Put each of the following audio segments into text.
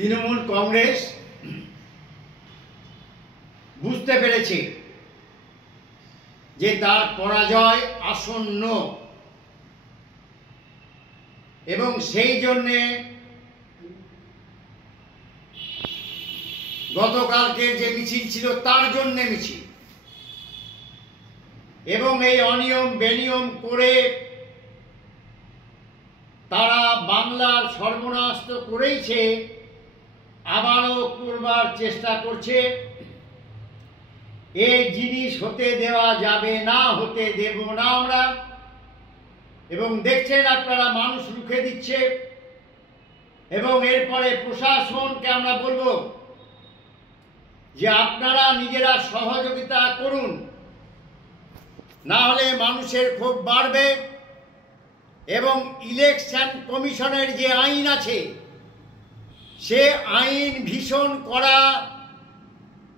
তৃণমূল কংগ্রেস বুঝতে পেরেছে যে তার পরাজয় আসন্ন এবং সেই জন্যে গতকালকে যে মিছিল ছিল তার জন্যে মিছিল এবং এই অনিয়ম বেনিয়ম করে তারা বাংলার সর্বনাশ তো করেইছে, আবারও করবার চেষ্টা করছে। এই জিনিস হতে দেওয়া যাবে না, হতে দেব না আমরা। এবং দেখছেন আপনারা, মানুষ রুখে দিচ্ছে এবং এরপরে প্রশাসনকে আমরা বলবো যে আপনারা নিজেরা সহযোগিতা করুন, না হলে মানুষের ক্ষোভ বাড়বে। এবং ইলেকশন কমিশনের যে আইন আছে সে আইন ভীষণ কড়া,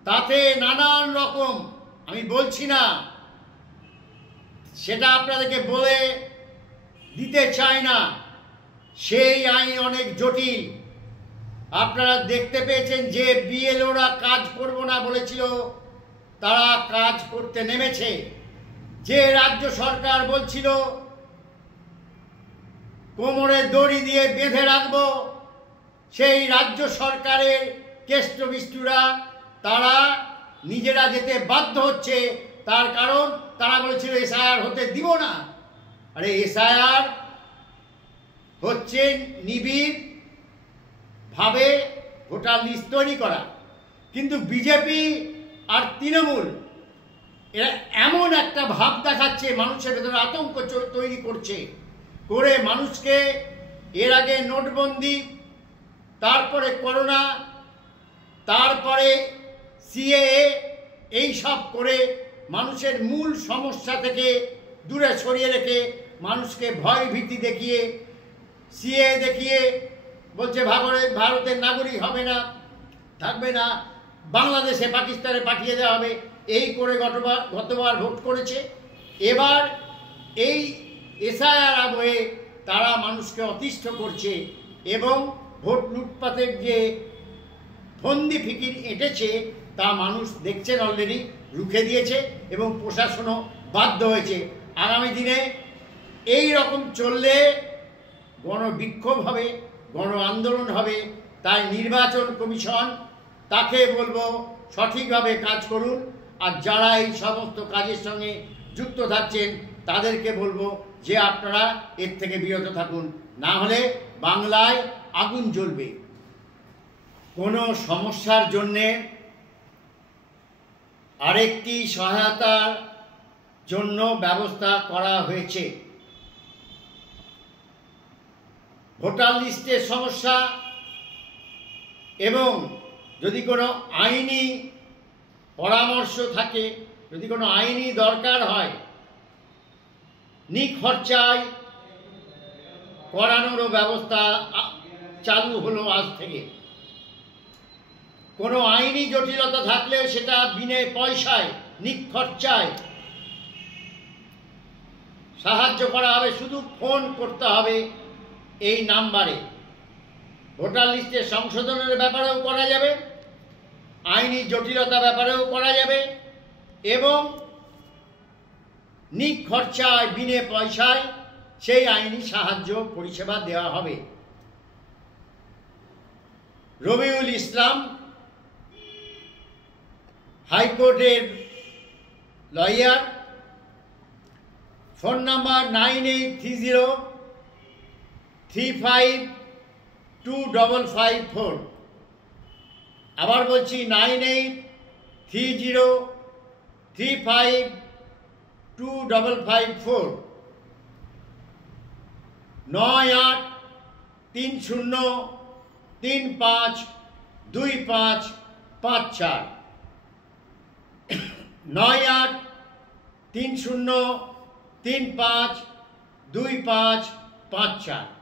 তাতে নানান রকম, আমি বলছি না সেটা আপনাদেরকে বলে দিতে চাই না, সেই আইন অনেক জটিল। আপনারা দেখতে পেয়েছেন যে বিএলওরা কাজ করব না বলেছিল, তারা কাজ করতে নেমেছে। যে রাজ্য সরকার বলছিল কোমরে দড়ি দিয়ে বেঁধে রাখবো, সেই রাজ্য সরকারের কেষ্টবিষ্টুরা তারা নিজেরা যেতে বাধ্য হচ্ছে। তার কারণ তারা বলেছিল এসআইআর হতে দিব না। আরে এসআইআর হচ্ছে নিবিড় ভাবে ভোটার লিস্ট তৈরি করা, কিন্তু বিজেপি আর তৃণমূল এরা এমন একটা ভাব দেখাচ্ছে, মানুষের ভেতরে আতঙ্ক তৈরি করছে, করে মানুষকে এর আগে নোটবন্দি, তারপরে করোনা, তারপরে সিএএ, এই সব করে মানুষের মূল সমস্যা থেকে দূরে সরিয়ে রেখে মানুষকে ভয় ভীতি দেখিয়ে, সিএএ দেখিয়ে বলছে ভারতের নাগরিক হবে না, থাকবে না, বাংলাদেশে পাকিস্তানে পাঠিয়ে দেওয়া হবে, এই করে গতবার ভোট করেছে। এবার এই এসআইআর আবহে তারা মানুষকে অতিষ্ঠ করছে এবং ভোট লুটপাতের যে ফন্দি ফিকির এঁটেছে তা মানুষ দেখছেন, অলরেডি রুখে দিয়েছে এবং প্রশাসনও বাধ্য হয়েছে। আগামী দিনে এই রকম চললে গণবিক্ষোভ হবে, গণ আন্দোলন হবে। তাই নির্বাচন কমিশন, তাকে বলবো সঠিকভাবে কাজ করুন, আর যারা এই সমস্ত কাজের সঙ্গে যুক্ত থাকছেন তাদেরকে বলবো যে আপনারা এর থেকে বিরত থাকুন, না হলে বাংলায় আগুন জ্বলবে। কোনো সমস্যার জন্যে আরেকটি সহায়তার জন্য ব্যবস্থা করা হয়েছে। ভোটার লিস্টের সমস্যা এবং যদি কোনো আইনি পরামর্শ থাকে, যদি কোনো আইনি দরকার হয়, নিখরচায় করানোরও ব্যবস্থা চালু হলো আজ থেকে। কোনো আইনি জটিলতা থাকলে সেটা বিনা পয়সায়, নিখরচায় সাহায্য করা হবে। শুধু ফোন করতে হবে এই নাম্বারে। ভোটার লিস্টের সংশোধনের ব্যাপারেও করা যাবে, আইনি জটিলতা ব্যাপারেও করা যাবে এবং নিখরচায় বিনা পয়সায় সেই আইনি সাহায্য পরিষেবা দেওয়া হবে। রবিউল ইসলাম হাইকোর্টের লয়ার, ফোন নাম্বার 9830352554। আবার বলছি 9830352554, 9830352554, 9830352554।